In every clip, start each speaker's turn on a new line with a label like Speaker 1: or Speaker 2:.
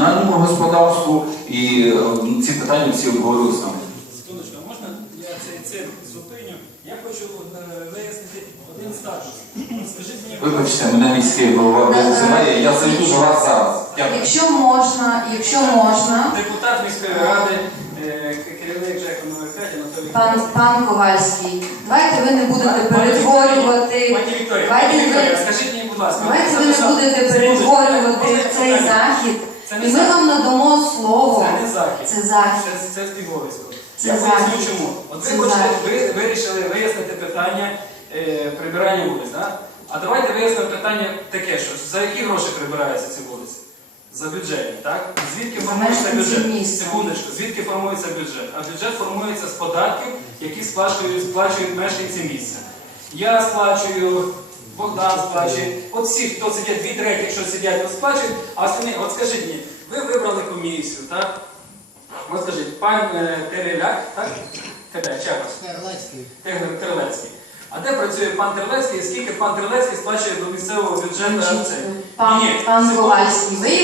Speaker 1: комунальному господарству, і ці питання всі обговорювалися там.
Speaker 2: Секундочку, можна я цей цирк зупиню? Я хочу вияснити один статус. Скажіть мені,
Speaker 1: Вибачте, мене міський голова визиває, я зайду до вас зараз.
Speaker 3: Якщо можна,
Speaker 2: депутат міської ради, керівник ЖЕКу номер 5, Анатолій
Speaker 3: пан Ковальський, давайте ви не будете перетворювати.
Speaker 2: Пані Вікторія, скажіть мені, будь ласка.
Speaker 3: Давайте ви не будете перетворювати цей захід, і ми вам надамо слово.
Speaker 2: Це не захід.
Speaker 3: Це захід.
Speaker 2: Це збіговисько.
Speaker 3: Це
Speaker 2: Я
Speaker 3: захід.
Speaker 2: поясню чому. От ви вирішили вияснити питання прибирання вулиць, так? А давайте вияснимо питання таке, що за які гроші прибираються ці вулиці? За бюджетні, так? Звідки формується бюджет? Секундочку, звідки формується бюджет? А бюджет формується з податків, які сплачують мешканці місця. Я сплачую, Богдан сплачує, от всі, хто сидять, 2/3, якщо сидять, то сплачують, а остальні, от скажіть мені, ви вибрали комісію, так? От скажіть, пан Тереляк, так? Терлецький. А де працює пан Терлецький і скільки пан Терлецький сплачує до місцевого бюджету?
Speaker 3: Пан Ковальський, ви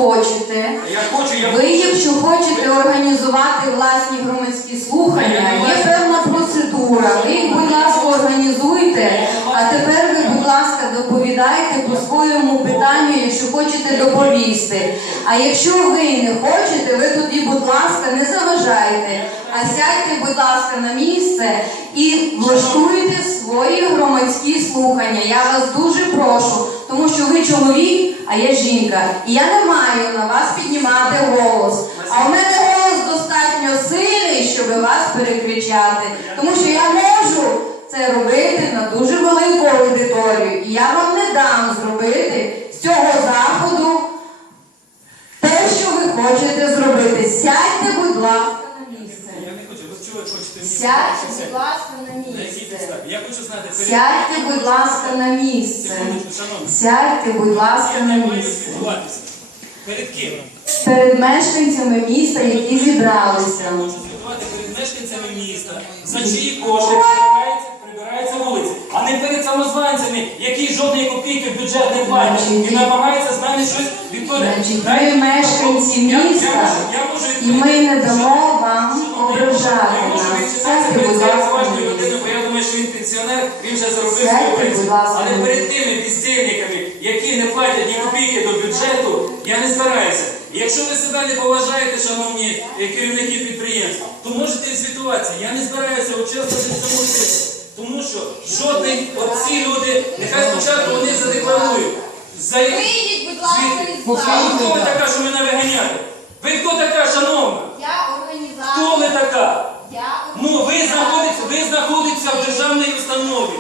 Speaker 3: якщо хочете організувати власні громадські слухання, є певна процедура, ви їх, будь ласка, організуйте, а тепер ви, будь ласка, доповідайте по своєму питанню, якщо хочете доповісти. А якщо ви не хочете, ви тоді, будь ласка, не заважайте, а сядьте, будь ласка, на місце і влаштуйте свої громадські слухання. Я вас дуже прошу, тому що ви чоловік, а я жінка. І я не маю на вас піднімати голос. А в мене голос достатньо сильний, щоб вас перекричати. Тому що я можу це робити на дуже велику аудиторію. І я вам не дам зробити з цього заходу те, що ви хочете зробити. Сядьте, будь ласка, на місце.
Speaker 2: Я не хочу, ви чого хочете мені?
Speaker 3: Сядьте, будь ласка, на
Speaker 2: На якій
Speaker 3: місце.
Speaker 2: підставі? Я хочу знати,
Speaker 3: Сядьте, будь ласка, на місце.
Speaker 2: Секундочку, шановні.
Speaker 3: Сядьте, будь ласка, на
Speaker 2: Я маю
Speaker 3: місце.
Speaker 2: звітуватися. Перед ким?
Speaker 3: Перед мешканцями міста, які зібралися.
Speaker 2: Я хочу звітувати перед мешканцями міста, за чиї кошти прибираються вулиці, а не перед самозванцями, які жодної копійки в бюджет не платять і намагаються з мене щось відтворити.
Speaker 3: Ви мешканці міста, і ми не дамо вам ображати нас. Сядьте, будь ласка, на місце.
Speaker 2: Бо я думаю, що він пенсіонер, він вже заробив
Speaker 3: Сядьте,
Speaker 2: свою
Speaker 3: будь
Speaker 2: пенсію.
Speaker 3: ласка,
Speaker 2: Але
Speaker 3: на
Speaker 2: перед тими бездільниками, які не платять ні копійки до бюджету, я не збираюся. І якщо ви себе не поважаєте, шановні керівники підприємств, то можете звітуватися. Я не збираюся участвувати в цьому цирку. Тому що жодний, оці люди, нехай спочатку вони задекларують.
Speaker 4: Вийдіть, будь ласка,
Speaker 2: А хто ви така, що мене виганяти? Ви хто така, шановна?
Speaker 4: Я організатор.
Speaker 2: Хто ви така?
Speaker 4: Я
Speaker 2: Ну, ви знаходитеся в державній установі.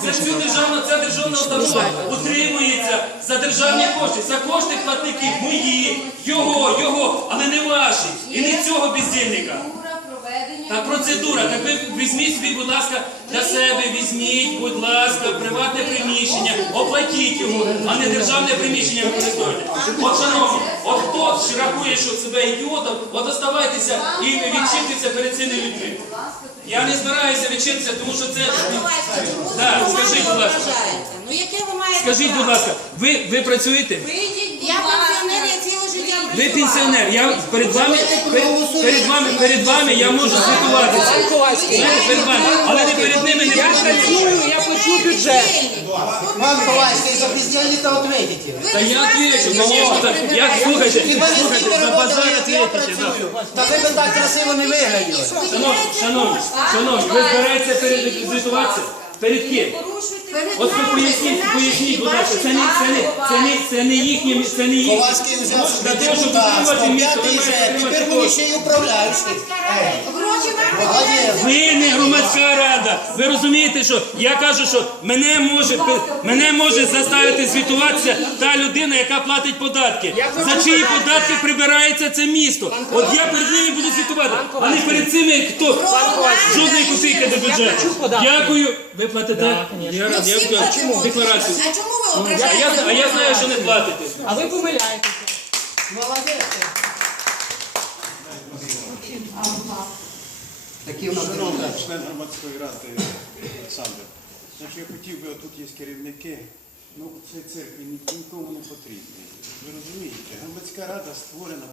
Speaker 2: Ця державна установа утримується за державні кошти, за кошти платників, мої, його, але не ваші. І не цього бездільника.
Speaker 4: проведення.
Speaker 2: Так процедура, так ви візьміть собі, будь ласка, для себе, візьміть, будь ласка, приватне приміщення, оплатіть його, а не державне приміщення використовуйте. От, шановні, от хто ж рахує, що себе ідіотом, от оставайтеся і відчитуйся перед цими людьми. Я не збираюся відчитися, тому що це... Так, скажіть, будь ласка.
Speaker 4: Ну, яке ви маєте?
Speaker 2: Скажіть, будь ласка, ви працюєте?
Speaker 4: Вийдіть, я пенсіонер, я ціле життя працювала.
Speaker 2: Ви пенсіонер, я перед вами я можу звітуватися. Знаєте, перед вами, але не перед ними, не перед ними.
Speaker 5: Я плачу бюджет.
Speaker 6: Пан Ковальський, за бездельника ответите.
Speaker 2: Та я отвечу, конечно, так. Слухайте, за базар ответите, да.
Speaker 6: Та ви б так красиво не виграли.
Speaker 2: Шановні, ви збираєтеся звітуватися? Перед ким? От ви поясніть, будь ласка, це не їхнє,
Speaker 6: Ковальський взяв собі депутатство, п'ятий ЖЕК, тепер вони ще й управляючий.
Speaker 2: ви не громадська рада. Ви розумієте, що я кажу, що мене може заставити звітуватися та людина, яка платить податки. За чиї податки прибирається це місто. От я перед ними буду звітувати, а не перед цими, хто жодної копійки до бюджету. Дякую. Ви платите? Я декларацію.
Speaker 4: А чому ви ображаєте?
Speaker 2: А я знаю, що не платите.
Speaker 5: А ви помиляєтеся.
Speaker 6: Молодець. Такі в нас
Speaker 7: Член громадської ради Олександр. Значить, я хотів би, тут є керівники, ну цей цирк він нікому не потрібний. Ви розумієте, громадська рада створена